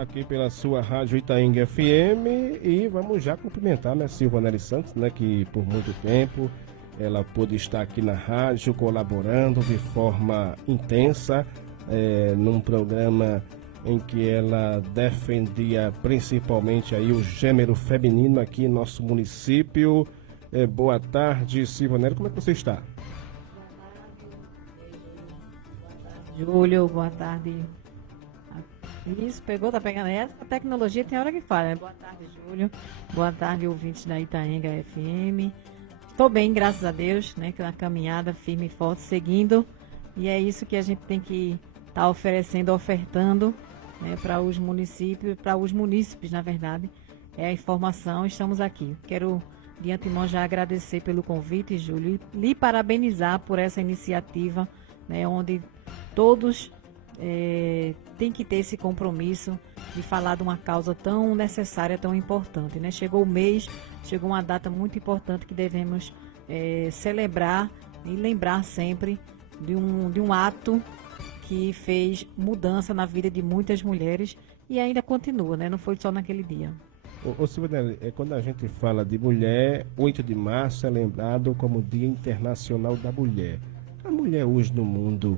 aqui pela sua Rádio Itaenga FM e vamos já cumprimentar, né, Silvanelli Santos, né, que por muito tempo ela pôde estar aqui na rádio colaborando de forma intensa num programa em que ela defendia principalmente aí o gênero feminino aqui em nosso município. Boa tarde, Silvanelli, como é que você está? Júlio, boa tarde. Isso, pegou, tá pegando essa tecnologia, tem hora que falha, né? Boa tarde, Júlio. Boa tarde, ouvintes da Itaenga FM. Estou bem, graças a Deus, né? Na caminhada firme e forte, seguindo. E é isso que a gente tem que estar ofertando, né, para os munícipes, na verdade. É a informação, estamos aqui. Quero, de antemão, já agradecer pelo convite, Júlio, e lhe parabenizar por essa iniciativa, né, onde todos têm que ter esse compromisso de falar de uma causa tão necessária, tão importante, né? Chegou o mês, chegou uma data muito importante que devemos celebrar e lembrar sempre de um ato que fez mudança na vida de muitas mulheres e ainda continua, né? Não foi só naquele dia. Ô Silvanelli, quando a gente fala de mulher, 8 de março é lembrado como Dia Internacional da Mulher. A mulher hoje no mundo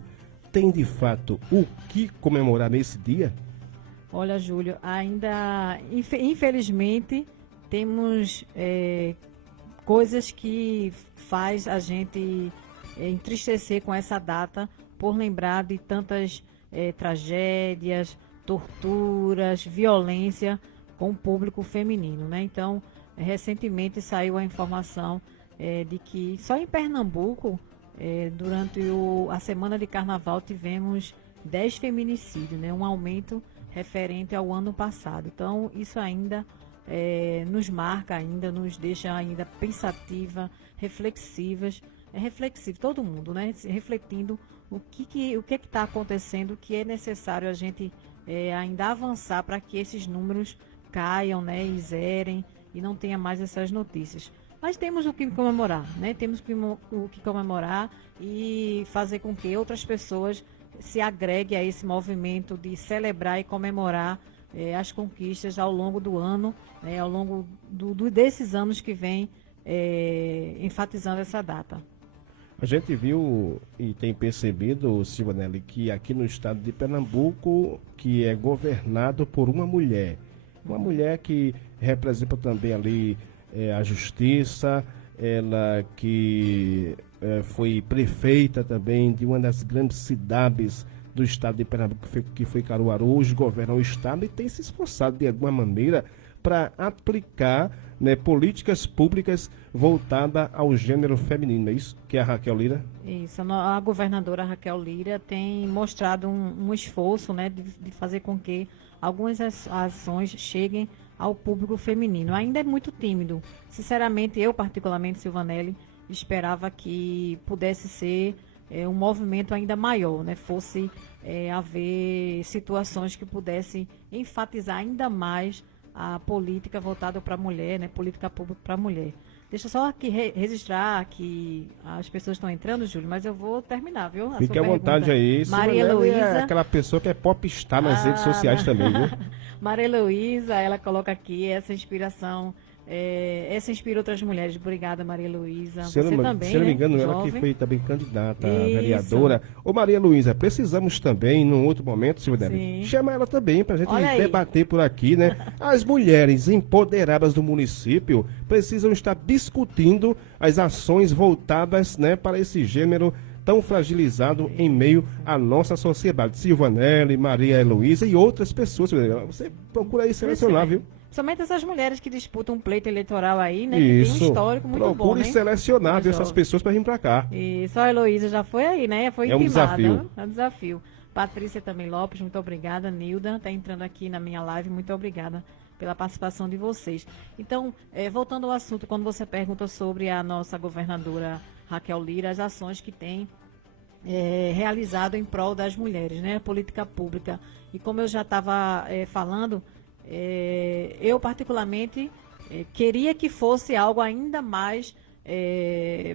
tem de fato o que comemorar nesse dia? Olha, Júlio, ainda infelizmente temos coisas que faz a gente entristecer com essa data por lembrar de tantas tragédias, torturas, violência com o público feminino, né? Então, recentemente saiu a informação de que só em Pernambuco, durante a semana de carnaval, tivemos 10 feminicídios, né? Um aumento referente ao ano passado. Então, isso ainda nos marca, ainda nos deixa ainda pensativa, reflexivas, reflexivo, todo mundo, né? Refletindo o que está acontecendo, que é necessário a gente ainda avançar para que esses números caiam, né? E zerem e não tenha mais essas notícias. Mas temos o que comemorar, né? Temos o que comemorar e fazer com que outras pessoas se agreguem a esse movimento de celebrar e comemorar as conquistas ao longo do ano, ao longo desses anos que vem enfatizando essa data. A gente viu e tem percebido, Silvanelli, que aqui no estado de Pernambuco, que é governado por uma mulher que representa também ali a justiça, ela que foi prefeita também de uma das grandes cidades do estado de Pernambuco, que foi Caruaru, hoje governa o estado e tem se esforçado de alguma maneira para aplicar, né, políticas públicas voltadas ao gênero feminino. É isso que é a Raquel Lira? Isso, a governadora Raquel Lira tem mostrado um esforço, né, de fazer com que algumas ações cheguem ao público feminino. Ainda é muito tímido. Sinceramente, eu particularmente, Silvanelli, esperava que pudesse ser um movimento ainda maior, né? Fosse haver situações que pudessem enfatizar ainda mais a política voltada para a mulher, né? Política pública para a mulher. Deixa só aqui registrar que as pessoas estão entrando, Júlio, mas eu vou terminar, viu? Fique à vontade aí. Maria Heloísa é aquela pessoa que é popstar nas redes sociais também, viu? Maria Heloísa, ela coloca aqui essa inspiração. Essa inspira outras mulheres. Obrigada, Maria Heloísa. Você também, se eu não me engano, né? ela Jovem. que foi também candidata a Isso. vereadora. Ô Maria Heloísa, precisamos também, num outro momento, Silvanelli, chama ela também pra gente debater por aqui, né? As mulheres empoderadas do município precisam estar discutindo as ações voltadas, né, para esse gênero tão fragilizado em meio à nossa sociedade. Silvanelli, Maria Heloísa e outras pessoas. Você procura aí selecionar, viu? Somente essas mulheres que disputam um pleito eleitoral aí, né? Isso. Que tem um histórico muito bom, Procure selecionar, viu, essas pessoas para vir para cá. Isso, a Heloísa já foi aí, né? Foi intimada. Desafio. É um desafio. Patrícia também Lopes, muito obrigada. Nilda está entrando aqui na minha live, muito obrigada pela participação de vocês. Então, voltando ao assunto, quando você pergunta sobre a nossa governadora Raquel Lira, as ações que tem realizado em prol das mulheres, né? Política pública. E como eu já estava falando, eu particularmente queria que fosse algo ainda mais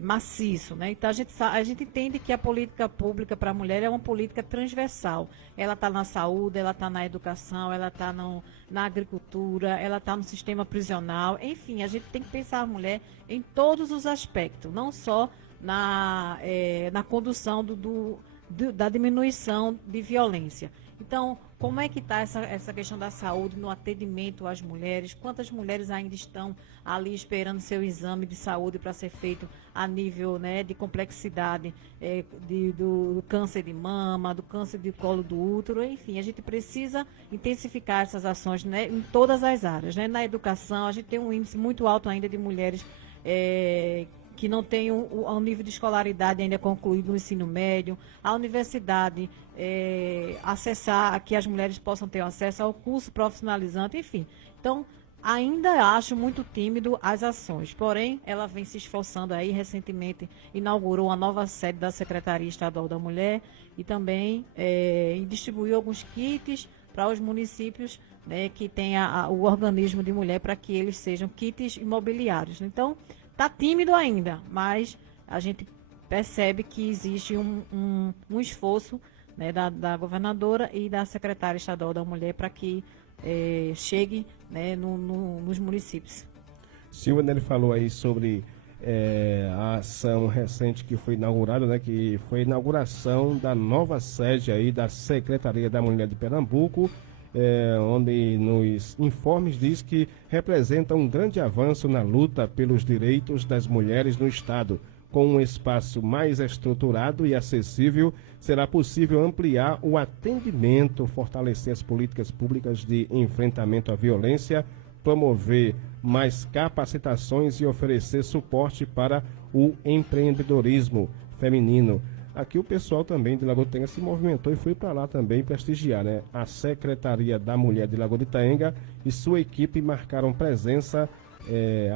maciço, né? Então a gente entende que a política pública para a mulher é uma política transversal. Ela está na saúde, ela está na educação, ela está na agricultura, ela está no sistema prisional. Enfim, a gente tem que pensar a mulher em todos os aspectos, não só na condução da diminuição de violência. Então, como é que está essa questão da saúde no atendimento às mulheres? Quantas mulheres ainda estão ali esperando seu exame de saúde para ser feito a nível, né, de complexidade do câncer de mama, do câncer de colo do útero? Enfim, a gente precisa intensificar essas ações, né, em todas as áreas. Né? Na educação, a gente tem um índice muito alto ainda de mulheres que não tem um nível de escolaridade ainda concluído no ensino médio, a universidade acessar, que as mulheres possam ter acesso ao curso profissionalizante, enfim. Então, ainda acho muito tímido as ações, porém, ela vem se esforçando aí, recentemente inaugurou uma nova sede da Secretaria Estadual da Mulher e também distribuiu alguns kits para os municípios, né, que tem o organismo de mulher, para que eles sejam kits imobiliários. Então, está tímido ainda, mas a gente percebe que existe um esforço, né, da governadora e da secretária estadual da mulher para que chegue, né, nos municípios. Silvia, ele falou aí sobre a ação recente que foi inaugurada, né, que foi a inauguração da nova sede aí da Secretaria da Mulher de Pernambuco, onde nos informes diz que representa um grande avanço na luta pelos direitos das mulheres no Estado. Com um espaço mais estruturado e acessível, será possível ampliar o atendimento, fortalecer as políticas públicas de enfrentamento à violência, promover mais capacitações e oferecer suporte para o empreendedorismo feminino. Aqui o pessoal também de Lagoa de Itaenga se movimentou e foi para lá também prestigiar, né? A Secretaria da Mulher de Lagoa de Itaenga e sua equipe marcaram presença,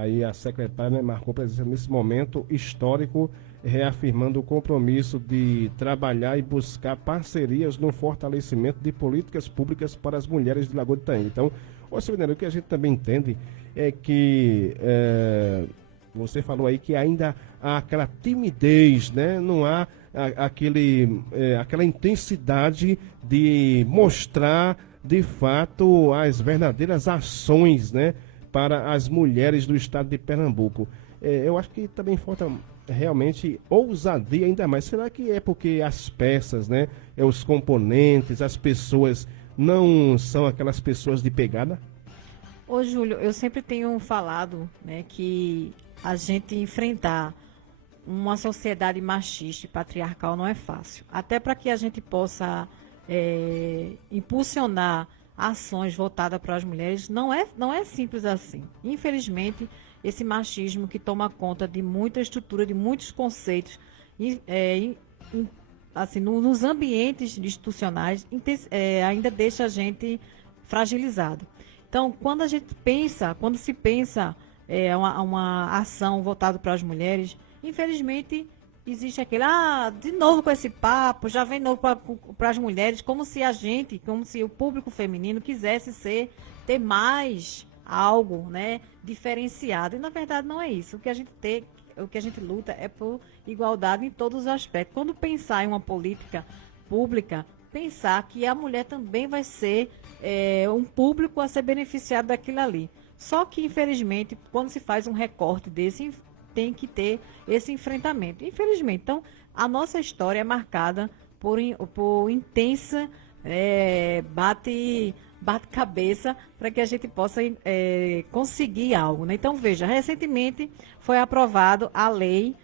aí a secretária, né, marcou presença nesse momento histórico, reafirmando o compromisso de trabalhar e buscar parcerias no fortalecimento de políticas públicas para as mulheres de Lagoa de Itaenga. Então, Silvia, o que a gente também entende é que você falou aí que ainda há aquela timidez, né? Não há aquela intensidade de mostrar de fato as verdadeiras ações, né, para as mulheres do estado de Pernambuco. Eu acho que também falta realmente ousadia ainda mais. Será que é porque as peças, né, os componentes, as pessoas não são aquelas pessoas de pegada? Ô, Júlio, eu sempre tenho falado, né, que a gente enfrentar uma sociedade machista e patriarcal não é fácil. Até para que a gente possa impulsionar ações voltadas para as mulheres, não é simples assim. Infelizmente, esse machismo que toma conta de muita estrutura, de muitos conceitos, assim, nos ambientes institucionais, ainda deixa a gente fragilizado. Então, quando se pensa uma ação voltada para as mulheres, infelizmente, existe aquele, de novo com esse papo, já vem novo para as mulheres, como se o público feminino quisesse ter mais algo, né, diferenciado. E, na verdade, não é isso. O que a gente luta é por igualdade em todos os aspectos. Quando pensar em uma política pública, pensar que a mulher também vai ser um público a ser beneficiado daquilo ali. Só que, infelizmente, quando se faz um recorte desse, tem que ter esse enfrentamento. Infelizmente. Então, a nossa história é marcada por intensa bate-cabeça para que a gente possa conseguir algo. Né? Então, veja, recentemente foi aprovado a lei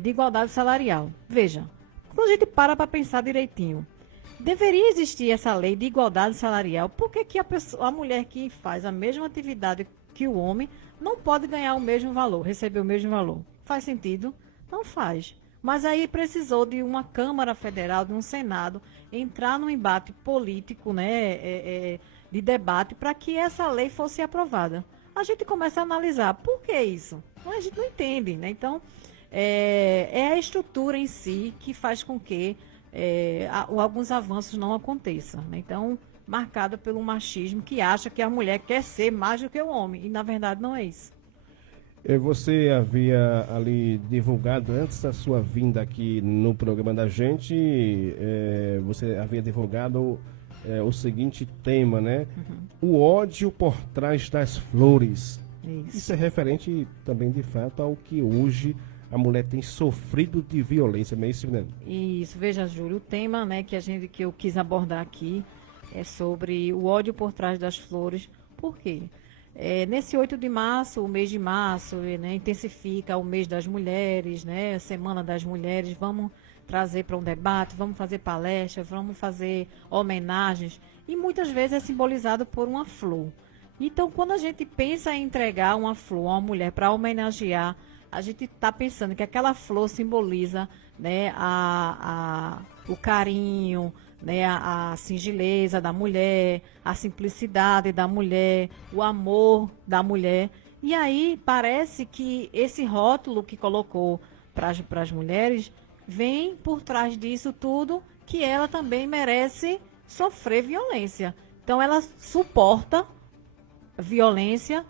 de igualdade salarial. Veja, quando a gente para pensar direitinho, deveria existir essa lei de igualdade salarial. Por que a mulher que faz a mesma atividade que o homem não pode ganhar o mesmo valor, receber o mesmo valor? Faz sentido? Não faz. Mas aí precisou de uma Câmara Federal, de um Senado, entrar num embate político, né, de debate, para que essa lei fosse aprovada. A gente começa a analisar por que isso. A gente não entende, né? Então, é a estrutura em si que faz com que alguns avanços não aconteçam. Né? Então, marcada pelo machismo que acha que a mulher quer ser mais do que o homem. E, na verdade, não é isso. Você havia ali divulgado, antes da sua vinda aqui no programa da gente, você havia divulgado o seguinte tema, né? O ódio por trás das flores. Isso. Isso é referente também, de fato, ao que hoje a mulher tem sofrido de violência, não é isso, né? Isso, veja, Júlio, o tema, né, que eu quis abordar aqui é sobre o ódio por trás das flores. Por quê? Nesse 8 de março, o mês de março, né, intensifica o mês das mulheres, né, a Semana das Mulheres, vamos trazer para um debate, vamos fazer palestras, vamos fazer homenagens, e muitas vezes é simbolizado por uma flor. Então, quando a gente pensa em entregar uma flor a uma mulher para homenagear, a gente está pensando que aquela flor simboliza, né, o carinho, né, a singeleza da mulher, a simplicidade da mulher, o amor da mulher. E aí parece que esse rótulo que colocou para as mulheres vem por trás disso tudo, que ela também merece sofrer violência. Então ela suporta violência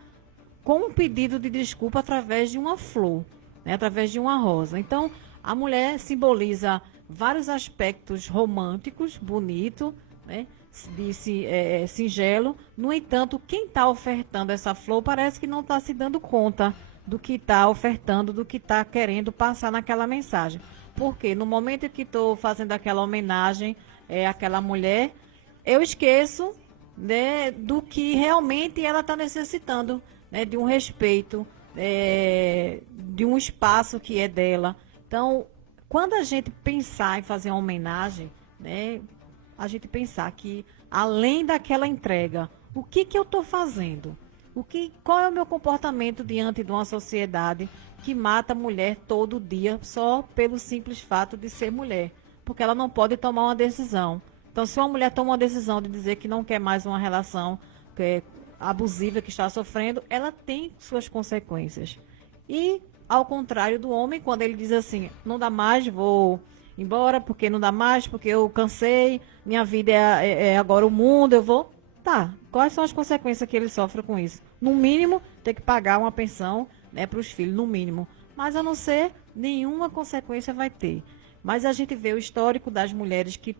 com um pedido de desculpa através de uma flor, né, através de uma rosa. Então, a mulher simboliza vários aspectos românticos, bonito, né, singelo. No entanto, quem está ofertando essa flor parece que não está se dando conta do que está ofertando, do que está querendo passar naquela mensagem. Porque no momento em que estou fazendo aquela homenagem àquela mulher, eu esqueço, né, do que realmente ela está necessitando, né, de um respeito, de um espaço que é dela. Então, quando a gente pensar em fazer uma homenagem, né, a gente pensar que, além daquela entrega, o que eu estou fazendo? Qual é o meu comportamento diante de uma sociedade que mata a mulher todo dia só pelo simples fato de ser mulher? Porque ela não pode tomar uma decisão. Então, se uma mulher toma uma decisão de dizer que não quer mais uma relação abusiva que está sofrendo, ela tem suas consequências. E, ao contrário do homem, quando ele diz assim, não dá mais, vou embora, porque não dá mais, porque eu cansei, minha vida é agora o mundo, eu vou... Tá, quais são as consequências que ele sofre com isso? No mínimo, ter que pagar uma pensão, né, para os filhos, no mínimo. Mas, a não ser, nenhuma consequência vai ter. Mas a gente vê o histórico das mulheres que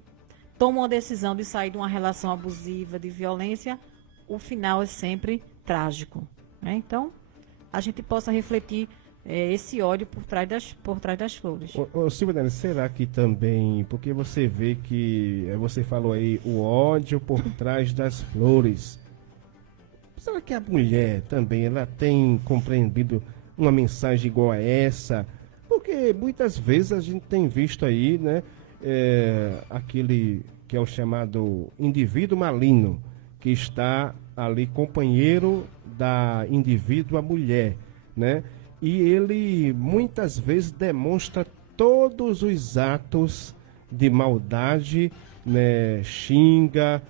tomam a decisão de sair de uma relação abusiva, de violência, o final é sempre trágico, né? Então, a gente possa refletir esse ódio por trás das flores. Silvia Nelly, será que também, porque você vê que, você falou aí, o ódio por trás das flores, será que a mulher também, ela tem compreendido uma mensagem igual a essa? Porque muitas vezes a gente tem visto aí, né, aquele que é o chamado indivíduo maligno, que está ali companheiro da indivídua mulher, né? E ele muitas vezes demonstra todos os atos de maldade, né? Xinga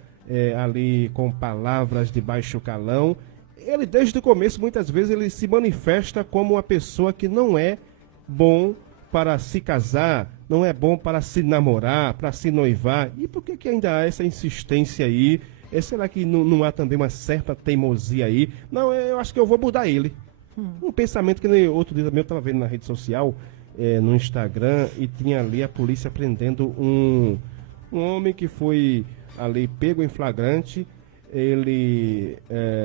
ali com palavras de baixo calão. Ele desde o começo, muitas vezes, ele se manifesta como uma pessoa que não é bom para se casar, não é bom para se namorar, para se noivar. E por que ainda há essa insistência aí? Será que não há também uma certa teimosia aí? Não, eu acho que eu vou mudar ele. Um pensamento que nem outro dia também eu estava vendo na rede social, no Instagram, e tinha ali a polícia prendendo um homem que foi ali pego em flagrante. Ele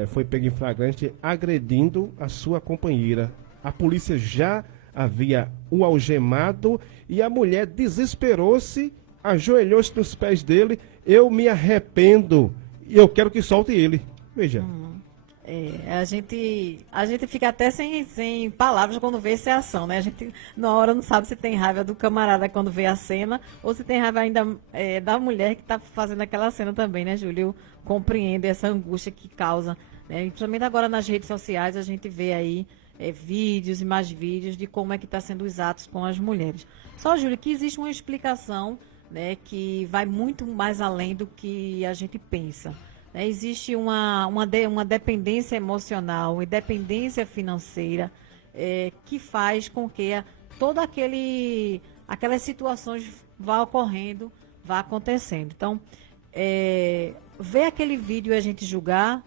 foi pego em flagrante agredindo a sua companheira. A polícia já havia o algemado e a mulher desesperou-se, ajoelhou-se nos pés dele. Eu me arrependo e eu quero que solte ele. Veja. A gente fica até sem palavras quando vê essa ação, né? A gente, na hora, não sabe se tem raiva do camarada quando vê a cena ou se tem raiva ainda da mulher que está fazendo aquela cena também, né, Júlio? Eu compreendo essa angústia que causa, né? E principalmente agora nas redes sociais a gente vê aí vídeos e mais vídeos de como é que está sendo os atos com as mulheres. Só, Júlio, que existe uma explicação, né, que vai muito mais além do que a gente pensa. Existe uma dependência emocional e dependência financeira que faz com que todas aquelas situações vá ocorrendo, vá acontecendo. Então, ver aquele vídeo e a gente julgar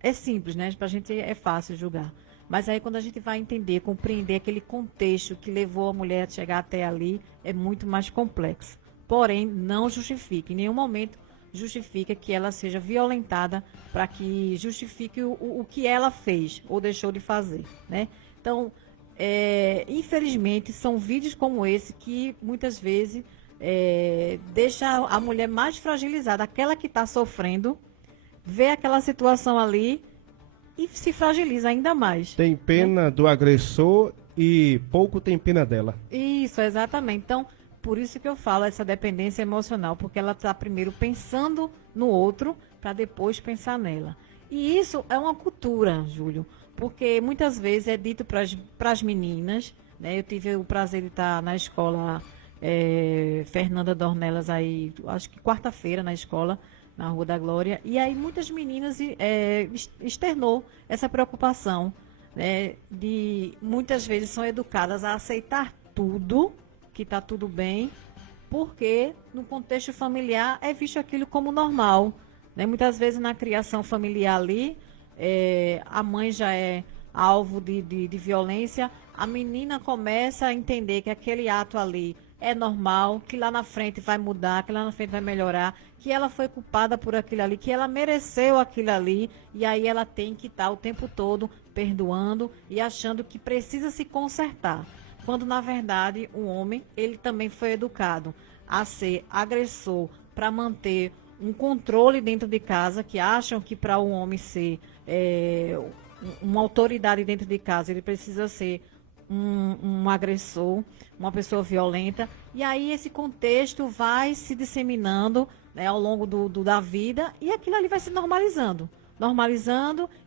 é simples, né? Para a gente é fácil julgar. Mas aí quando a gente vai entender, compreender aquele contexto que levou a mulher a chegar até ali, é muito mais complexo. Porém, não justifica, em nenhum momento justifica que ela seja violentada para que justifique o que ela fez ou deixou de fazer, né? Então, infelizmente, são vídeos como esse que muitas vezes deixa a mulher mais fragilizada, aquela que está sofrendo, vê aquela situação ali e se fragiliza ainda mais. Tem pena do agressor e pouco tem pena dela. Isso, exatamente. Então, por isso que eu falo essa dependência emocional, porque ela está primeiro pensando no outro para depois pensar nela. E isso é uma cultura, Júlio, porque muitas vezes é dito para as meninas, né? Eu tive o prazer de estar na escola Fernanda Dornelas aí, acho que quarta-feira na escola, na Rua da Glória, e aí muitas meninas externou essa preocupação, né? De muitas vezes são educadas a aceitar tudo, que está tudo bem, porque no contexto familiar é visto aquilo como normal, né? Muitas vezes na criação familiar ali, a mãe já é alvo de violência, a menina começa a entender que aquele ato ali é normal, que lá na frente vai mudar, que lá na frente vai melhorar, que ela foi culpada por aquilo ali, que ela mereceu aquilo ali, e aí ela tem que estar o tempo todo perdoando e achando que precisa se consertar. Quando, na verdade, o homem, ele também foi educado a ser agressor para manter um controle dentro de casa, que acham que para o homem ser uma autoridade dentro de casa, ele precisa ser um agressor, uma pessoa violenta. E aí esse contexto vai se disseminando, né, ao longo da vida, e aquilo ali vai se normalizando,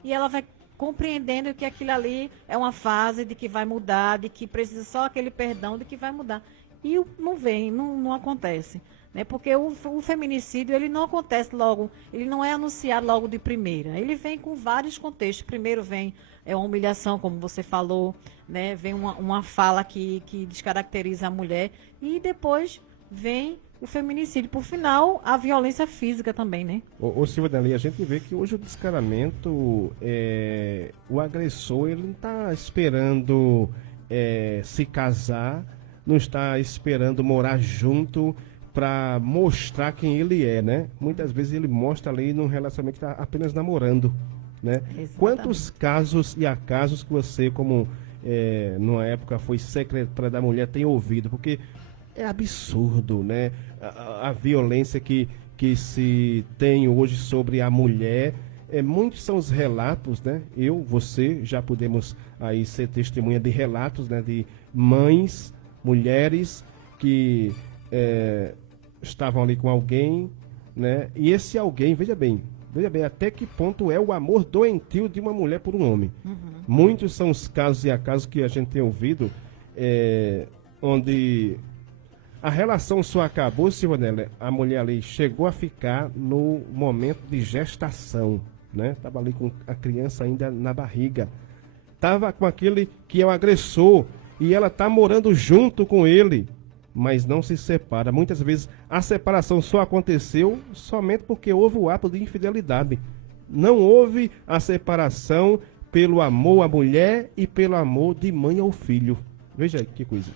e ela vai compreendendo que aquilo ali é uma fase de que vai mudar, de que precisa só aquele perdão, de que vai mudar. E não acontece. Né? Porque o feminicídio, ele não acontece logo, ele não é anunciado logo de primeira. Ele vem com vários contextos. Primeiro vem uma humilhação, como você falou, né? Vem uma fala que descaracteriza a mulher, e depois vem o feminicídio. Por final, a violência física também, né? Ô Silvia Dali, a gente vê que hoje o descaramento, o agressor, ele não está esperando se casar, não está esperando morar junto para mostrar quem ele é, né? Muitas vezes ele mostra ali num relacionamento que está apenas namorando, né? Exatamente. Quantos casos e acasos que você, como numa época foi secretária da mulher, tem ouvido? Porque é absurdo, né? A violência que se tem hoje sobre a mulher. Muitos são os relatos, né? Você, já podemos aí ser testemunha de relatos, né? De mães, mulheres que estavam ali com alguém, né? E esse alguém, veja bem, até que ponto é o amor doentio de uma mulher por um homem. Uhum. Muitos são os casos e acasos que a gente tem ouvido, onde a relação só acabou, Silvanella, a mulher ali chegou a ficar no momento de gestação, né? Tava ali com a criança ainda na barriga. Tava com aquele que é o agressor e ela tá morando junto com ele, mas não se separa. Muitas vezes a separação só aconteceu somente porque houve o ato de infidelidade. Não houve a separação pelo amor à mulher e pelo amor de mãe ao filho. Veja aí que coisa.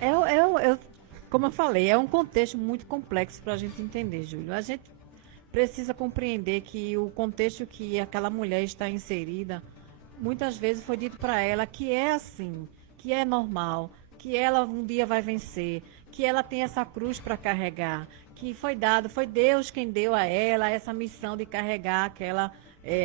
Como eu falei, é um contexto muito complexo para a gente entender, Júlio. A gente precisa compreender que o contexto que aquela mulher está inserida, muitas vezes foi dito para ela que é assim, que é normal, que ela um dia vai vencer, que ela tem essa cruz para carregar, que foi Deus quem deu a ela essa missão de carregar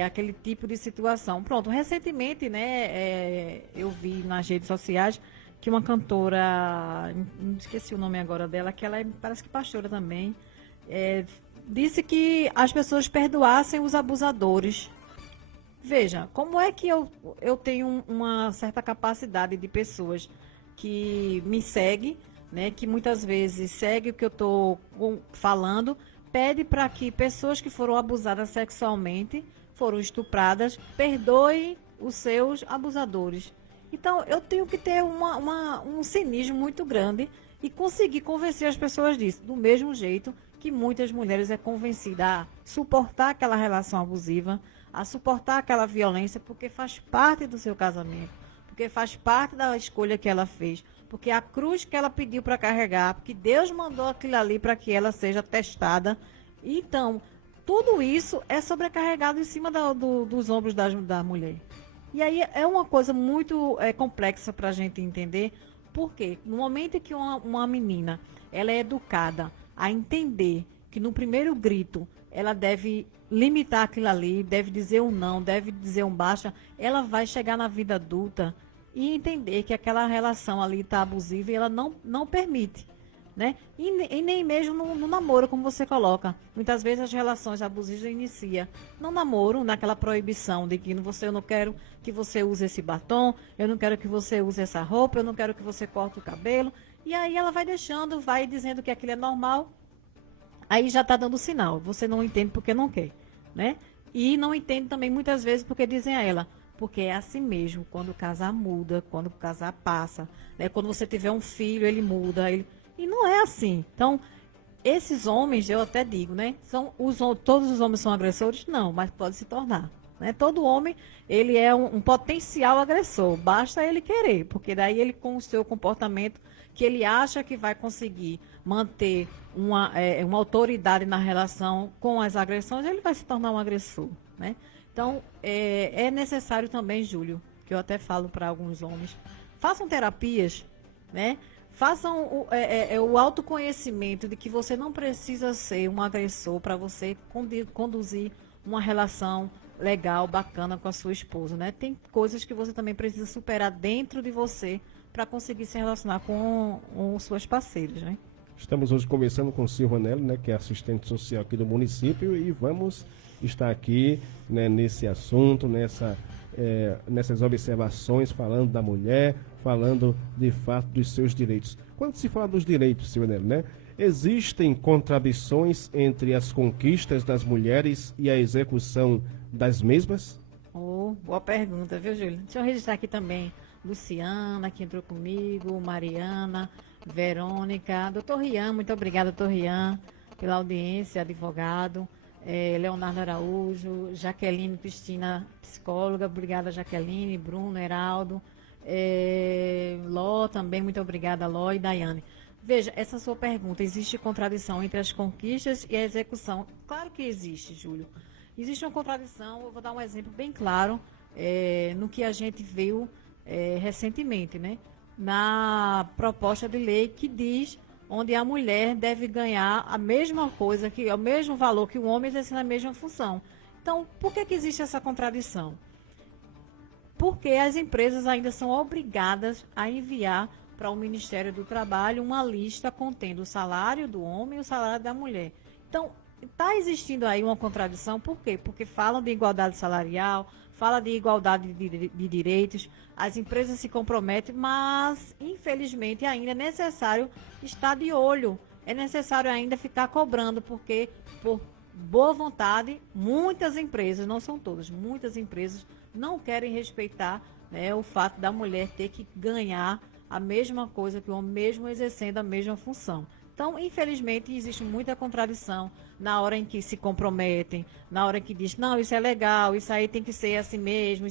aquele tipo de situação. Pronto, recentemente, né, eu vi nas redes sociais que uma cantora, não esqueci o nome agora dela, que ela parece que pastora também, disse que as pessoas perdoassem os abusadores. Veja, como é que eu tenho uma certa capacidade de pessoas que me seguem, né, que muitas vezes segue o que eu estou falando, pede para que pessoas que foram abusadas sexualmente, foram estupradas, perdoem os seus abusadores. Então, eu tenho que ter um cinismo muito grande e conseguir convencer as pessoas disso. Do mesmo jeito que muitas mulheres é convencida a suportar aquela relação abusiva, a suportar aquela violência, porque faz parte do seu casamento. porque faz parte da escolha que ela fez, porque a cruz que ela pediu para carregar, porque Deus mandou aquilo ali para que ela seja testada. Então, tudo isso é sobrecarregado em cima dos ombros da mulher. E aí é uma coisa muito complexa para a gente entender, porque no momento em que uma menina ela é educada a entender que no primeiro grito ela deve limitar aquilo ali, deve dizer um não, deve dizer um baixa, ela vai chegar na vida adulta e entender que aquela relação ali está abusiva e ela não permite. Né? E nem mesmo no namoro, como você coloca. Muitas vezes as relações abusivas iniciam no namoro, naquela proibição de que eu não quero que você use esse batom, eu não quero que você use essa roupa, eu não quero que você corte o cabelo. E aí ela vai deixando, vai dizendo que aquilo é normal, aí já está dando sinal. Você não entende porque não quer. Né? E não entende também muitas vezes porque dizem a ela, porque é assim mesmo, quando o casar muda, quando o casar passa, né? Quando você tiver um filho, ele muda, E não é assim. Então, esses homens, eu até digo, né? Todos os homens são agressores? Não, mas pode se tornar. Né? Todo homem, ele é um potencial agressor. Basta ele querer, porque daí ele, com o seu comportamento, que ele acha que vai conseguir manter uma autoridade na relação com as agressões, ele vai se tornar um agressor. Né? Então, é necessário também, Júlio, que eu até falo para alguns homens, façam terapias, né? Façam o autoconhecimento de que você não precisa ser um agressor para você conduzir uma relação legal, bacana com a sua esposa, né? Tem coisas que você também precisa superar dentro de você para conseguir se relacionar com suas parceiras, né? Estamos hoje conversando com Silvanelli, né, que é assistente social aqui do município, e vamos estar aqui, né, nesse assunto, nessas observações, falando da mulher, falando de fato dos seus direitos. Quando se fala dos direitos, Silvanelli, né, existem contradições entre as conquistas das mulheres e a execução das mesmas? Boa pergunta, viu, Júlio? Deixa eu registrar aqui também Luciana, que entrou comigo, Mariana, Verônica, doutor Rian, muito obrigada, doutor Rian, pela audiência, advogado, Leonardo Araújo, Jaqueline Cristina, psicóloga, obrigada, Jaqueline, Bruno, Heraldo, Ló também, muito obrigada, Ló e Daiane. Veja, essa sua pergunta, existe contradição entre as conquistas e a execução? Claro que existe, Júlio. Existe uma contradição, eu vou dar um exemplo bem claro, no que a gente viu recentemente, né? Na proposta de lei que diz onde a mulher deve ganhar a mesma coisa, o mesmo valor que o homem exercendo a mesma função. Então, por que existe essa contradição? Porque as empresas ainda são obrigadas a enviar para o Ministério do Trabalho uma lista contendo o salário do homem e o salário da mulher. Então, está existindo aí uma contradição, por quê? Porque falam de igualdade salarial, fala de igualdade de direitos, as empresas se comprometem, mas, infelizmente, ainda é necessário estar de olho, é necessário ainda ficar cobrando, porque, por boa vontade, muitas empresas, não são todas, muitas empresas não querem respeitar, né, o fato da mulher ter que ganhar a mesma coisa que o homem, mesmo exercendo a mesma função. Então, infelizmente, existe muita contradição na hora em que se comprometem, na hora que diz, não, isso é legal, isso aí tem que ser assim mesmo,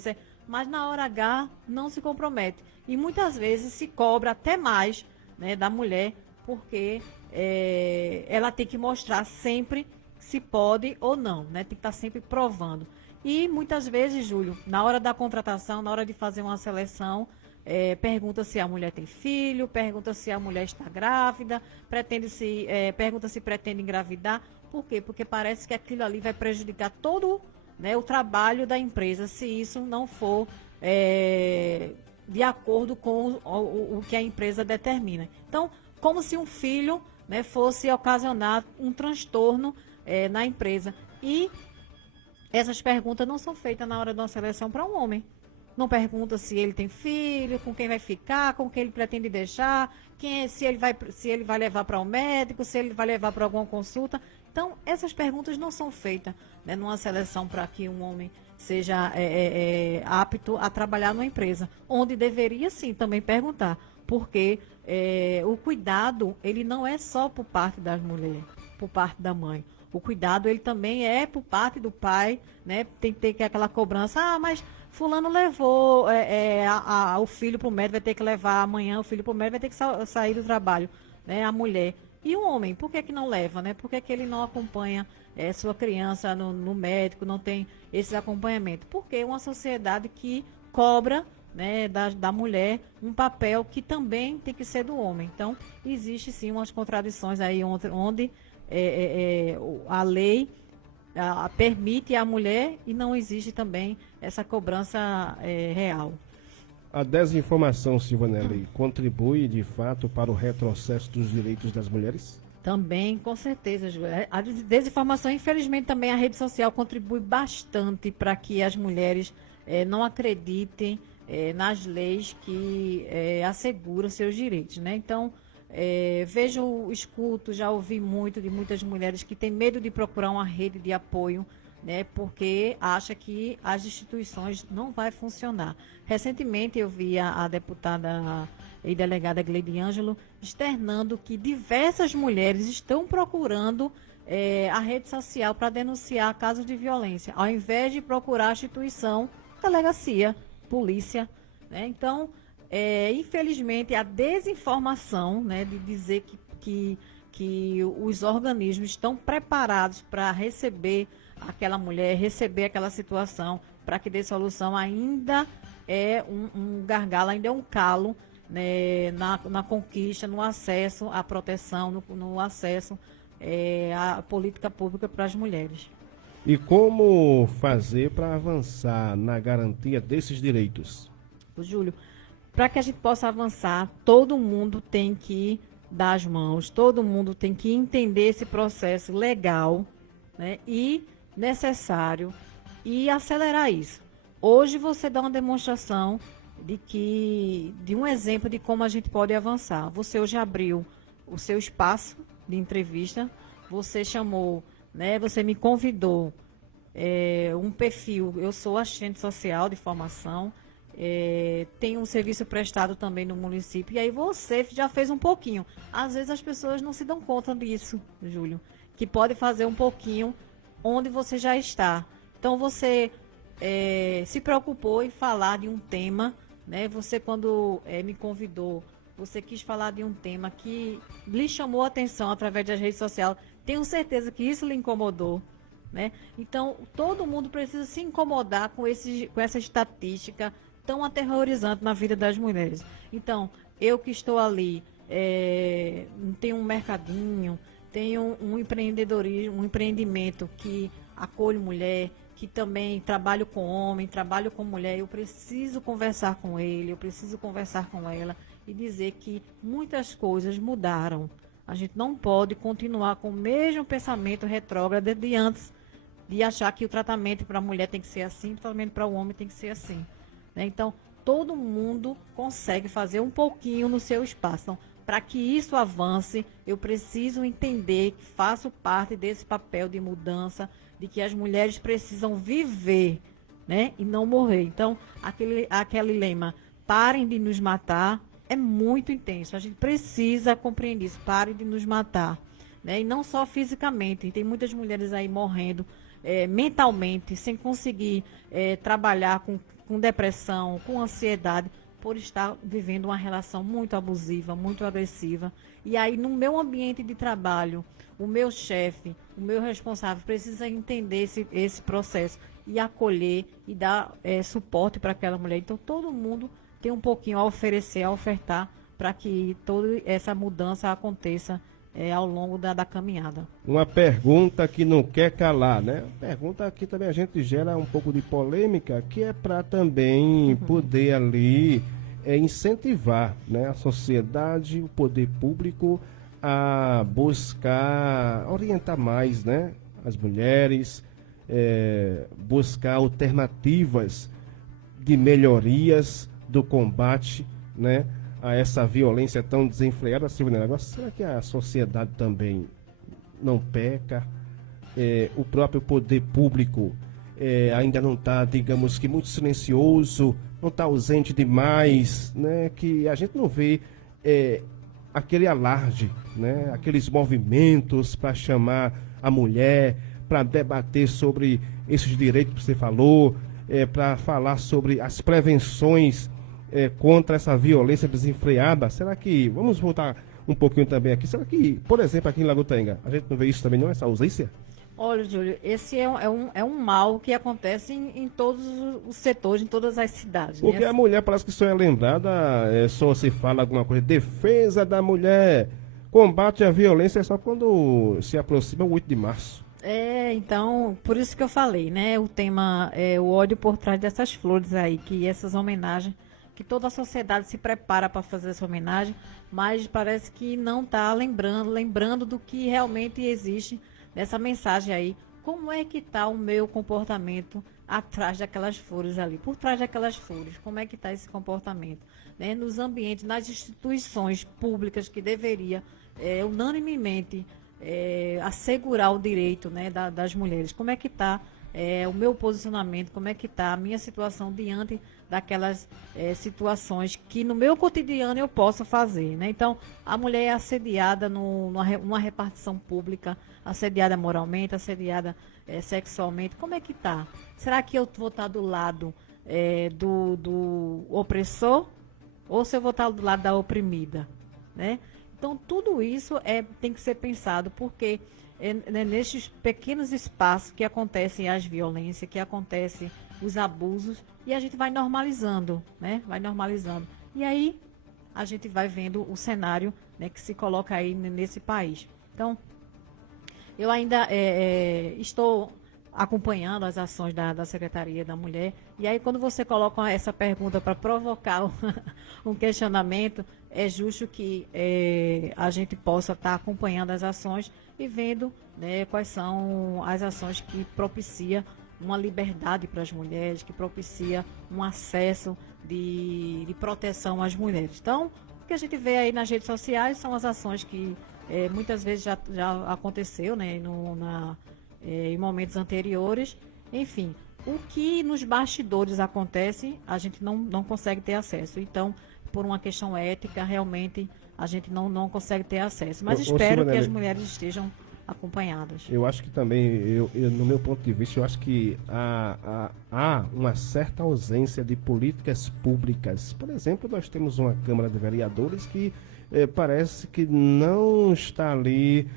mas na hora H não se compromete. E muitas vezes se cobra até mais, né, da mulher, porque ela tem que mostrar sempre se pode ou não, né? Tem que estar sempre provando. E muitas vezes, Júlio, na hora da contratação, na hora de fazer uma seleção, pergunta se a mulher tem filho, pergunta se a mulher está grávida, pergunta se pretende engravidar. Por quê? Porque parece que aquilo ali vai prejudicar todo, né, o trabalho da empresa, se isso não for de acordo com o que a empresa determina. Então, como se um filho, né, fosse ocasionar um transtorno na empresa. E essas perguntas não são feitas na hora de uma seleção para um homem. Não pergunta se ele tem filho, com quem vai ficar, com quem ele pretende deixar, se ele vai levar para o médico, se ele vai levar para alguma consulta. Então, essas perguntas não são feitas, né, numa seleção para que um homem seja apto a trabalhar numa empresa, onde deveria sim também perguntar, porque o cuidado ele não é só por parte das mulheres, por parte da mãe. o cuidado ele também é por parte do pai, né? Tem que ter aquela cobrança, mas fulano levou o filho para o médico, vai ter que levar amanhã o filho para o médico, vai ter que sair do trabalho, né? A mulher. E o homem, por que não leva, né? Por que ele não acompanha sua criança no médico, não tem esse acompanhamento? Porque é uma sociedade que cobra, né, da mulher um papel que também tem que ser do homem. Então, existe sim umas contradições aí onde a lei permite a mulher e não existe também essa cobrança real. A desinformação, Silvanelli, contribui de fato para o retrocesso dos direitos das mulheres? Também, com certeza, Júlia. A desinformação, infelizmente, também a rede social contribui bastante para que as mulheres não acreditem nas leis que asseguram seus direitos, né? Então, escuto, já ouvi muito de muitas mulheres que têm medo de procurar uma rede de apoio, né, porque acha que as instituições não vai funcionar. Recentemente eu vi a deputada e delegada Gleide Ângelo externando que diversas mulheres estão procurando a rede social para denunciar casos de violência, ao invés de procurar a instituição, delegacia, polícia, né? Então, infelizmente, a desinformação, né, de dizer que os organismos estão preparados para receber aquela mulher, receber aquela situação, para que dê solução, ainda é um gargalo, ainda é um calo, né, na conquista, no acesso à proteção, no acesso à política pública para as mulheres. E como fazer para avançar na garantia desses direitos? Júlio, para que a gente possa avançar, todo mundo tem que dar as mãos, todo mundo tem que entender esse processo legal, né, e necessário e acelerar isso. Hoje você dá uma demonstração de um exemplo de como a gente pode avançar. Você hoje abriu o seu espaço de entrevista, você chamou, né, você me convidou um perfil, eu sou assistente social de formação, tenho um serviço prestado também no município, e aí você já fez um pouquinho. Às vezes as pessoas não se dão conta disso, Júlio, que pode fazer um pouquinho onde você já está. Então você se preocupou em falar de um tema, né? Você quando me convidou, você quis falar de um tema que lhe chamou a atenção através das redes sociais. Tenho certeza que isso lhe incomodou, né? Então todo mundo precisa se incomodar com essa estatística tão aterrorizante na vida das mulheres. Então eu que estou ali, tenho um mercadinho, tenho um empreendedorismo, um empreendimento que acolho mulher, que também trabalho com homem, trabalho com mulher, eu preciso conversar com ele, eu preciso conversar com ela e dizer que muitas coisas mudaram. A gente não pode continuar com o mesmo pensamento retrógrado de antes, de achar que o tratamento para a mulher tem que ser assim, o tratamento para o homem tem que ser assim, né? Então, todo mundo consegue fazer um pouquinho no seu espaço. Então, para que isso avance, eu preciso entender que faço parte desse papel de mudança, de que as mulheres precisam viver, né, e não morrer. Então, aquele lema, parem de nos matar, é muito intenso. A gente precisa compreender isso, parem de nos matar, né, e não só fisicamente. Tem muitas mulheres aí morrendo mentalmente, sem conseguir trabalhar com depressão, com ansiedade, por estar vivendo uma relação muito abusiva, muito agressiva. E aí, no meu ambiente de trabalho, o meu chefe, o meu responsável precisa entender esse processo e acolher e dar suporte para aquela mulher. Então, todo mundo tem um pouquinho a oferecer, a ofertar, para que toda essa mudança aconteça ao longo da caminhada. Uma pergunta que não quer calar, né? Pergunta que também a gente gera um pouco de polêmica, que é para também poder ali incentivar, né, a sociedade, o poder público a buscar orientar mais, né, as mulheres, buscar alternativas de melhorias do combate, né, a essa violência tão desenfreada. Silvia, agora, será que a sociedade também não peca? O próprio poder público ainda não está, digamos que, muito silencioso, não está ausente demais, né? Que a gente não vê aquele alarde, né? Aqueles movimentos para chamar a mulher, para debater sobre esses direitos que você falou, para falar sobre as prevenções contra essa violência desenfreada? Será que, vamos voltar um pouquinho também aqui, será que, por exemplo, aqui em Lago Taenga, a gente não vê isso também, não, essa ausência? Olha, Júlio, esse é um mal que acontece em todos os setores, em todas as cidades. Porque Né? a mulher parece que só é lembrada, só se fala alguma coisa, defesa da mulher, combate à violência, é só quando se aproxima o 8 de março. Então, por isso que eu falei, né? O tema é o ódio por trás dessas flores aí, que essas homenagens, que toda a sociedade se prepara para fazer essa homenagem, mas parece que não está lembrando do que realmente existe nessa mensagem aí. Como é que está o meu comportamento atrás daquelas flores ali, por trás daquelas flores? Como é que está esse comportamento? Né? Nos ambientes, nas instituições públicas que deveria unanimemente assegurar o direito, né, das mulheres. Como é que está o meu posicionamento, como é que está a minha situação diante daquelas situações que no meu cotidiano eu posso fazer, né? Então, a mulher é assediada numa repartição pública, assediada moralmente, assediada sexualmente. Como é que está? Será que eu vou estar do lado do opressor ou se eu vou estar do lado da oprimida, né? Então, tudo isso tem que ser pensado, porque nesses pequenos espaços que acontecem as violências, que acontecem os abusos, e a gente vai normalizando, né? Vai normalizando. E aí, a gente vai vendo o cenário, né, que se coloca aí nesse país. Então, eu ainda estou acompanhando as ações da Secretaria da Mulher. E aí, quando você coloca essa pergunta para provocar um questionamento, é justo que a gente possa estar acompanhando as ações e vendo, né, quais são as ações que propicia uma liberdade para as mulheres, que propicia um acesso de proteção às mulheres. Então, o que a gente vê aí nas redes sociais são as ações que muitas vezes já aconteceu, né, em momentos anteriores. Enfim, o que nos bastidores acontece, a gente não consegue ter acesso. Então, por uma questão ética, realmente a gente não consegue ter acesso. Mas espero que as mulheres estejam acompanhadas. Eu acho que também, no meu ponto de vista, eu acho que há uma certa ausência de políticas públicas. Por exemplo, nós temos uma Câmara de Vereadores que parece que não está ali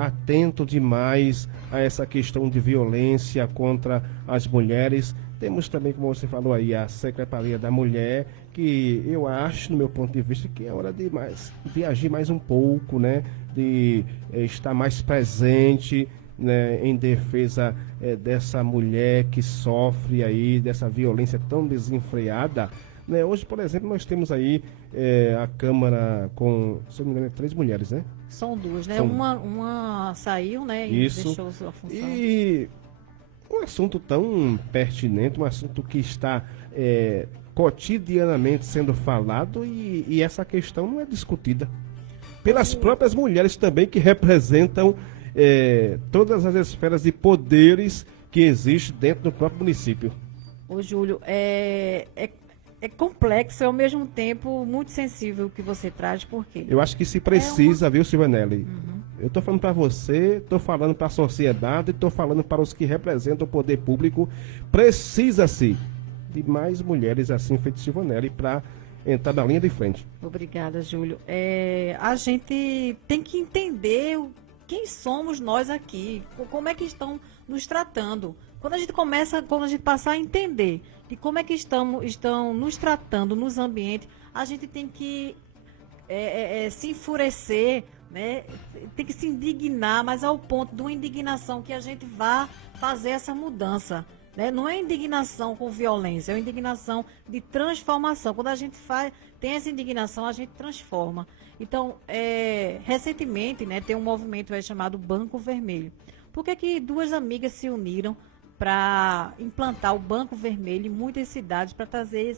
atento demais a essa questão de violência contra as mulheres. Temos também, como você falou aí, a Secretaria da Mulher, que eu acho, no meu ponto de vista, que é hora de agir mais um pouco, né? De estar mais presente, né, em defesa dessa mulher que sofre aí, dessa violência tão desenfreada. Né? Hoje, por exemplo, nós temos aí a Câmara com, se eu não me engano, 3 mulheres, né? São 2, né? Uma saiu, né? E deixou sua função. E um assunto tão pertinente, um assunto que está cotidianamente sendo falado e essa questão não é discutida pelas próprias mulheres também, que representam todas as esferas de poderes que existem dentro do próprio município. Ô, Júlio, é complexo e ao mesmo tempo muito sensível o que você traz, porque eu acho que se precisa, viu, Silvanelli? Uhum. Eu estou falando para você, estou falando para a sociedade, estou falando para os que representam o poder público. Precisa-se de mais mulheres assim, feito Silvanelli, para entrar na linha de frente. Obrigada, Júlio. A gente tem que entender quem somos nós aqui, como é que estão nos tratando. Quando a gente passar a entender de como é que estão nos tratando nos ambientes, a gente tem que se enfurecer, né? Tem que se indignar, mas ao ponto de uma indignação que a gente vá fazer essa mudança. Né? Não é indignação com violência, é uma indignação de transformação. Quando a gente tem essa indignação, a gente transforma. Então, recentemente, né, tem um movimento chamado Banco Vermelho. Por que 2 amigas se uniram para implantar o Banco Vermelho em muitas cidades, para trazer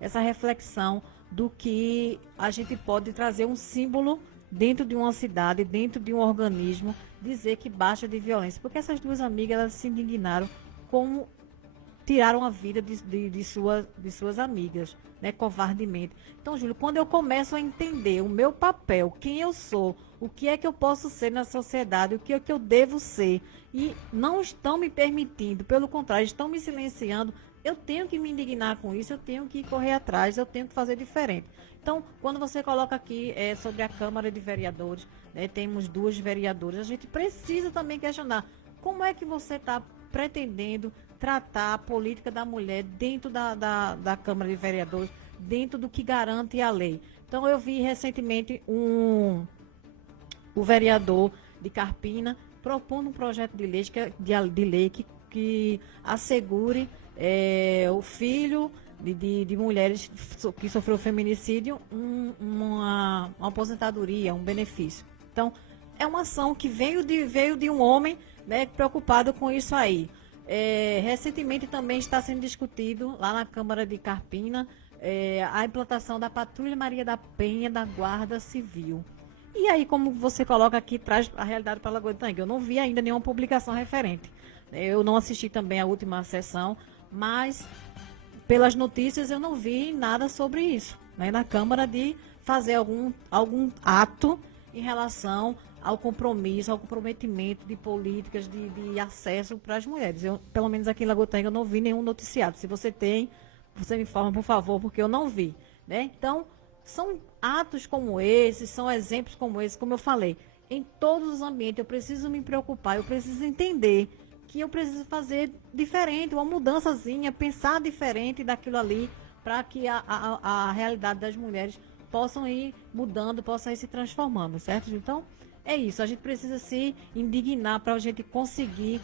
essa reflexão do que a gente pode trazer um símbolo dentro de uma cidade, dentro de um organismo, dizer que baixa de violência? Porque essas 2 amigas, elas se indignaram como tiraram a vida de suas amigas, né, covardemente. Então, Júlio, quando eu começo a entender o meu papel, quem eu sou, o que é que eu posso ser na sociedade, o que é que eu devo ser, e não estão me permitindo, pelo contrário, estão me silenciando, eu tenho que me indignar com isso, eu tenho que correr atrás, eu tenho que fazer diferente. Então, quando você coloca aqui sobre a Câmara de Vereadores, né, temos 2 vereadoras, a gente precisa também questionar como é que você está pretendendo tratar a política da mulher dentro da Câmara de Vereadores, dentro do que garante a lei. Então, eu vi recentemente o vereador de Carpina propondo um projeto de lei que assegure o filho de mulheres que sofreu feminicídio uma aposentadoria, um benefício. Então, é uma ação que veio de um homem, né, preocupado com isso aí. Recentemente também está sendo discutido lá na Câmara de Carpina a implantação da Patrulha Maria da Penha da Guarda Civil. E aí, como você coloca aqui, traz a realidade para a Lagoa do Tangue. Eu não vi ainda nenhuma publicação referente. Eu não assisti também a última sessão, mas pelas notícias eu não vi nada sobre isso, né, na Câmara, de fazer algum ato em relação ao compromisso, ao comprometimento de políticas de acesso para as mulheres. Eu, pelo menos aqui em Lagoa do Tangue, eu não vi nenhum noticiado. Se você tem, você me informa, por favor, porque eu não vi, né? Então, são atos como esses, são exemplos como esses, como eu falei, em todos os ambientes eu preciso me preocupar, eu preciso entender que eu preciso fazer diferente, uma mudançazinha, pensar diferente daquilo ali, para que a realidade das mulheres possam ir mudando, possam ir se transformando, certo? Então, é isso, a gente precisa se indignar para a gente conseguir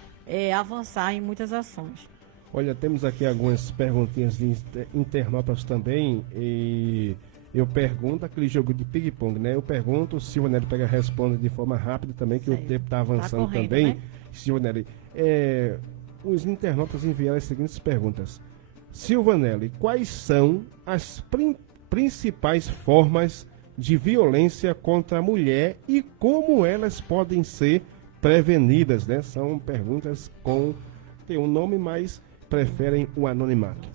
avançar em muitas ações. Olha, temos aqui algumas perguntinhas de internautas também, e eu pergunto aquele jogo de ping-pong, né? Eu pergunto, o Silvanelli pega e responde de forma rápida também, que o tempo está avançando correndo, também. Né? Silvanelli, os internautas enviaram as seguintes perguntas. Silvanelli, quais são as principais formas de violência contra a mulher e como elas podem ser prevenidas, né? São perguntas tem um nome, mas preferem o anonimato.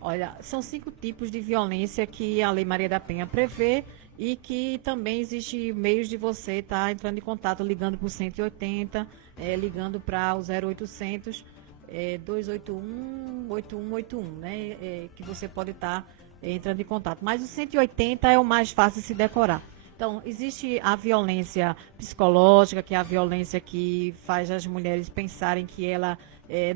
Olha, são 5 tipos de violência que a Lei Maria da Penha prevê e que também existe meios de você estar entrando em contato, ligando para o 180, ligando para o 0800 281 8181, né? Que você pode estar entrando em contato. Mas o 180 é o mais fácil de se decorar. Então, existe a violência psicológica, que é a violência que faz as mulheres pensarem que ela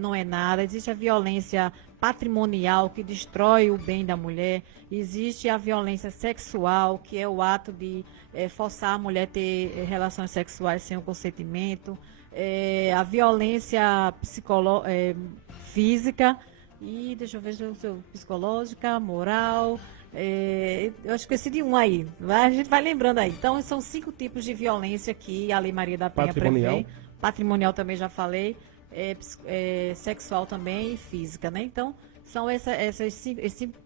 não é nada. Existe a violência patrimonial, que destrói o bem da mulher. Existe a violência sexual, que é o ato de forçar a mulher a ter relações sexuais sem o consentimento. A violência física e, deixa eu ver, psicológica, moral. Eu esqueci de um aí, a gente vai lembrando aí. Então, são 5 tipos de violência que a Lei Maria da Penha prevê. Patrimonial também já falei, sexual também e física, né? Então, são esses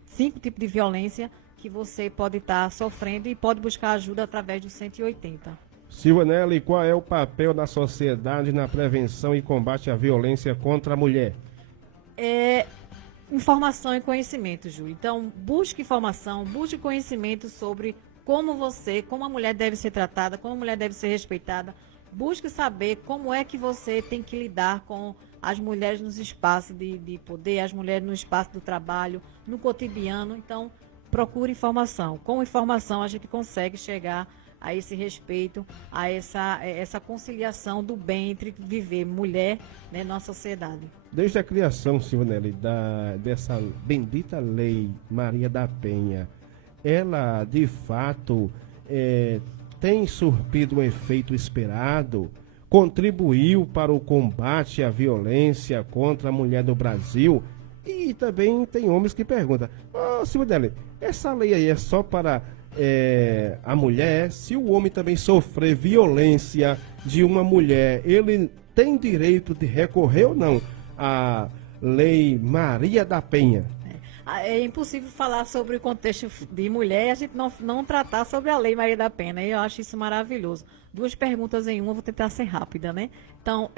5 tipos de violência que você pode estar sofrendo e pode buscar ajuda através do 180. Silvanelli, qual é o papel da sociedade na prevenção e combate à violência contra a mulher? Informação e conhecimento, Júlio. Então, busque informação, busque conhecimento sobre como a mulher deve ser tratada, como a mulher deve ser respeitada. Busque saber como é que você tem que lidar com as mulheres nos espaços de poder, as mulheres no espaço do trabalho, no cotidiano. Então, procure informação. Com informação, a gente consegue chegar a esse respeito, a essa conciliação do bem entre viver mulher, né, na sociedade. Desde a criação, Silvanelli, dessa bendita Lei Maria da Penha, ela, de fato, tem surtido um efeito esperado? Contribuiu para o combate à violência contra a mulher no Brasil? E também tem homens que perguntam, Silvanelli, essa lei aí é só para a mulher? Se o homem também sofrer violência de uma mulher, ele tem direito de recorrer ou não à Lei Maria da Penha? É impossível falar sobre o contexto de mulher e a gente não tratar sobre a Lei Maria da Penha, né? Eu acho isso maravilhoso. 2 perguntas em uma, vou tentar ser rápida, né? Então,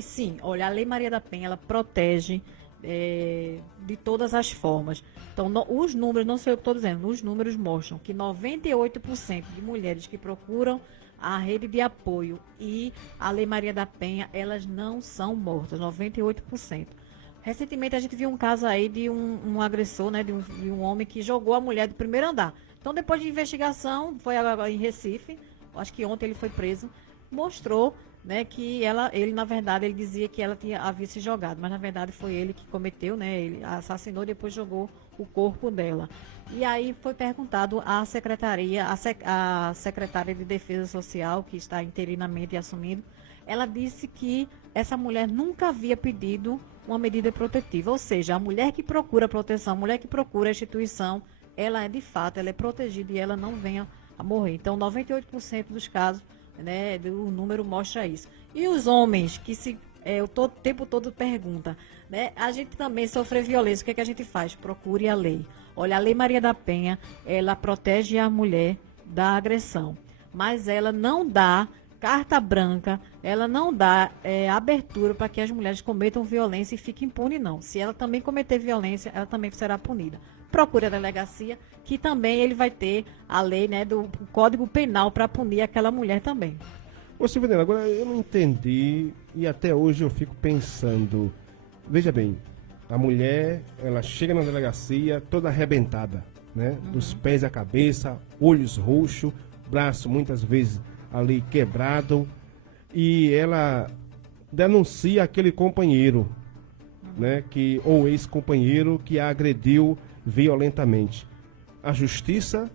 sim, olha, a Lei Maria da Penha, ela protege de todas as formas. Então, os números, não sei o que estou dizendo, os números mostram que 98% de mulheres que procuram a rede de apoio e a Lei Maria da Penha, elas não são mortas, 98%. Recentemente a gente viu um caso aí de um agressor, né, de um homem que jogou a mulher do primeiro andar. Então, depois de investigação, foi agora em Recife, acho que ontem ele foi preso, mostrou, né, que ele na verdade, ele dizia que ela havia se jogado, mas na verdade foi ele que cometeu, né, ele assassinou e depois jogou o corpo dela. E aí foi perguntado à secretaria, a secretária de Defesa Social, que está interinamente assumindo, ela disse que essa mulher nunca havia pedido uma medida protetiva, ou seja, a mulher que procura proteção, a mulher que procura a instituição, ela é de fato, ela é protegida e ela não venha a morrer. Então, 98% dos casos, né, o número mostra isso. E os homens que o tempo todo pergunta, né, a gente também sofre violência, o que é que a gente faz? Procure a lei. Olha, a Lei Maria da Penha, ela protege a mulher da agressão, mas ela não dá carta branca, ela não dá abertura para que as mulheres cometam violência e fiquem impunes, não. Se ela também cometer violência, ela também será punida. Procure a delegacia, que também ele vai ter a lei, né, do Código Penal para punir aquela mulher também. Ô Silvana, agora eu não entendi e até hoje eu fico pensando, veja bem, a mulher, ela chega na delegacia toda arrebentada, né, dos pés à cabeça, olhos roxos, braço muitas vezes ali quebrado, e ela denuncia aquele companheiro, né, ou ex-companheiro que a agrediu violentamente. A justiça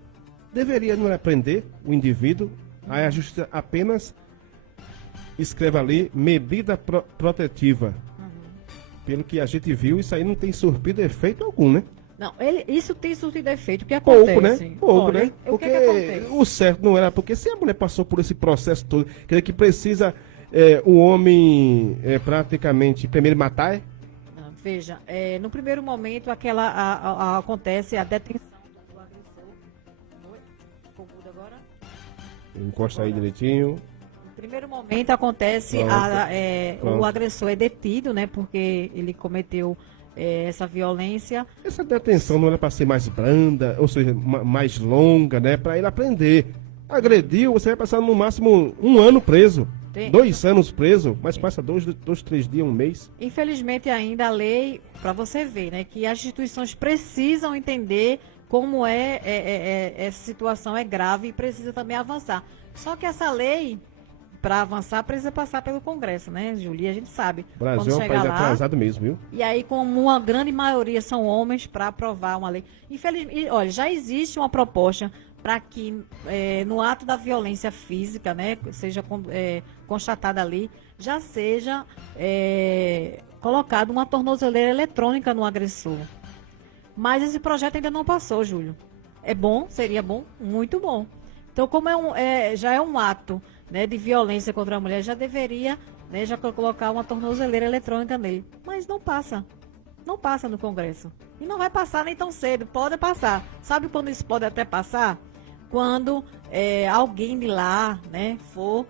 deveria não prender o indivíduo, aí a justiça apenas escreve ali medida protetiva. Pelo que a gente viu, isso aí não tem surtido efeito algum, né? Não, isso tem surtido efeito. O que acontece? Pouco, né? Pouco, olha, né? Porque o que acontece? o certo não era, porque se a mulher passou por esse processo todo, quer dizer que precisa o homem praticamente primeiro matar, Veja, no primeiro momento acontece a detenção do agressor. Ficou mudo agora? encosta aí direitinho. No primeiro momento acontece, o agressor é detido, né? Porque ele cometeu essa violência. Essa detenção não era para ser mais branda, ou seja, mais longa, né? Para ele aprender. Agrediu, você vai passar no máximo 1 ano preso. 2 anos preso, mas passa 2, 3 dias, 1 mês. Infelizmente ainda a lei, para você ver, né, que as instituições precisam entender como essa situação é grave e precisa também avançar. Só que essa lei, para avançar, precisa passar pelo Congresso, né, Júlia? A gente sabe. O Brasil é um país atrasado mesmo, viu? E aí, como uma grande maioria são homens para aprovar uma lei. Infelizmente, olha, já existe uma proposta para que no ato da violência física, né, seja constatada ali, já seja colocada uma tornozeleira eletrônica no agressor. Mas esse projeto ainda não passou, Júlio. É bom? Seria bom? Muito bom. Então, como já é um ato, né, de violência contra a mulher, já deveria, né, já colocar uma tornozeleira eletrônica nele. Mas não passa. Não passa no Congresso. E não vai passar nem tão cedo. Pode passar. Sabe quando isso pode até passar? Quando alguém de lá, né, for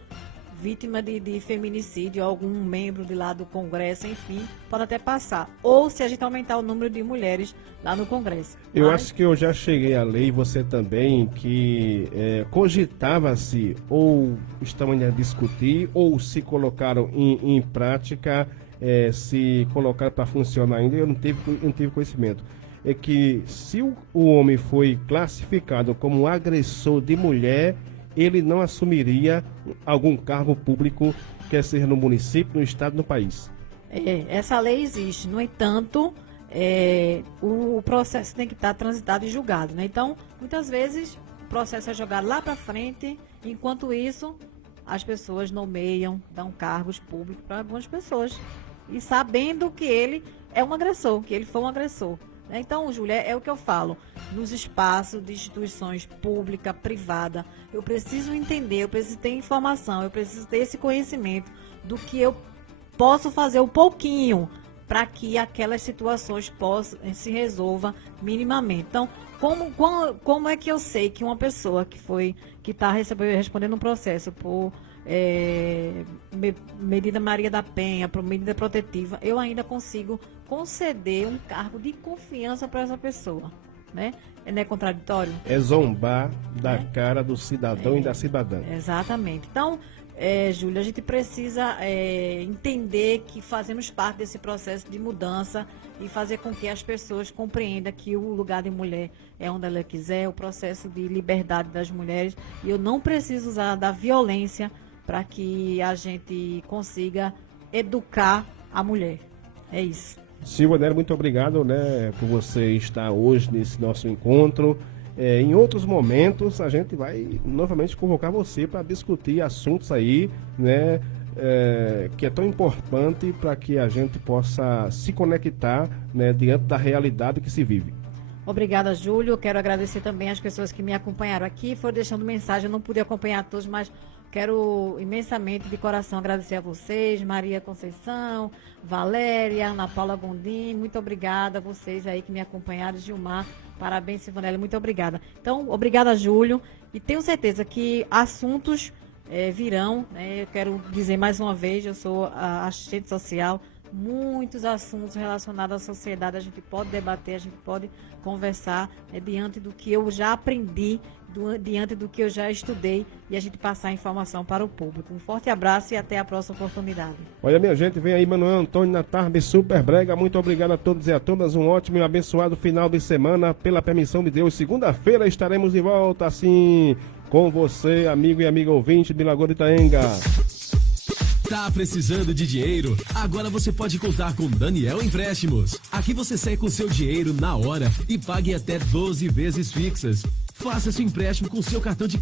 vítima de feminicídio, algum membro de lá do Congresso, enfim, pode até passar. Ou se a gente aumentar o número de mulheres lá no Congresso. Eu acho que eu já cheguei a ler, você também, que cogitava-se, ou estavam a discutir, ou se colocaram em prática, se colocaram para funcionar ainda, eu não tive conhecimento. É que se o homem foi classificado como agressor de mulher, ele não assumiria algum cargo público, quer seja no município, no estado, no país. Essa lei existe. No entanto, o processo tem que estar transitado e julgado, né? Então, muitas vezes, o processo é jogado lá para frente, enquanto isso, as pessoas nomeiam, dão cargos públicos para algumas pessoas, e sabendo que ele é um agressor, que ele foi um agressor. Então, Júlia, é o que eu falo, nos espaços de instituições pública, privada, eu preciso entender, eu preciso ter informação, eu preciso ter esse conhecimento do que eu posso fazer um pouquinho para que aquelas situações se resolva minimamente. Então, como é que eu sei que uma pessoa que está respondendo um processo por medida Maria da Penha, medida protetiva, eu ainda consigo conceder um cargo de confiança para essa pessoa, né? Não é contraditório? É zombar da cara do cidadão e da cidadã. Exatamente. Então, Júlia, a gente precisa entender que fazemos parte desse processo de mudança e fazer com que as pessoas compreendam que o lugar de mulher é onde ela quiser, o processo de liberdade das mulheres, e eu não preciso usar da violência para que a gente consiga educar a mulher. É isso. Silvia Nery, muito obrigado, né, por você estar hoje nesse nosso encontro. Em outros momentos, a gente vai novamente convocar você para discutir assuntos aí, né, que é tão importante para que a gente possa se conectar, né, diante da realidade que se vive. Obrigada, Júlio. Quero agradecer também as pessoas que me acompanharam aqui, foram deixando mensagem, eu não pude acompanhar todos, mas quero imensamente, de coração, agradecer a vocês, Maria Conceição, Valéria, Ana Paula Gondim, muito obrigada a vocês aí que me acompanharam, Gilmar, parabéns, Silvanelli, muito obrigada. Então, obrigada, Júlio, e tenho certeza que assuntos virão, né? Eu quero dizer mais uma vez, eu sou assistente social, muitos assuntos relacionados à sociedade a gente pode debater, a gente pode conversar, diante do que eu já aprendi, diante do que eu já estudei, e a gente passar a informação para o público. Um forte abraço e até a próxima oportunidade. Olha, minha gente, vem aí Manuel Antônio na Tarde Super Brega. Muito obrigado a todos e a todas. Um ótimo e abençoado final de semana. Pela permissão de Deus, segunda-feira estaremos de volta, assim, com você, amigo e amiga ouvinte de Lagoa de Itaenga. Tá precisando de dinheiro? Agora você pode contar com Daniel Empréstimos. Aqui você seca o seu dinheiro na hora e pague até 12 vezes fixas. Faça seu empréstimo com seu cartão de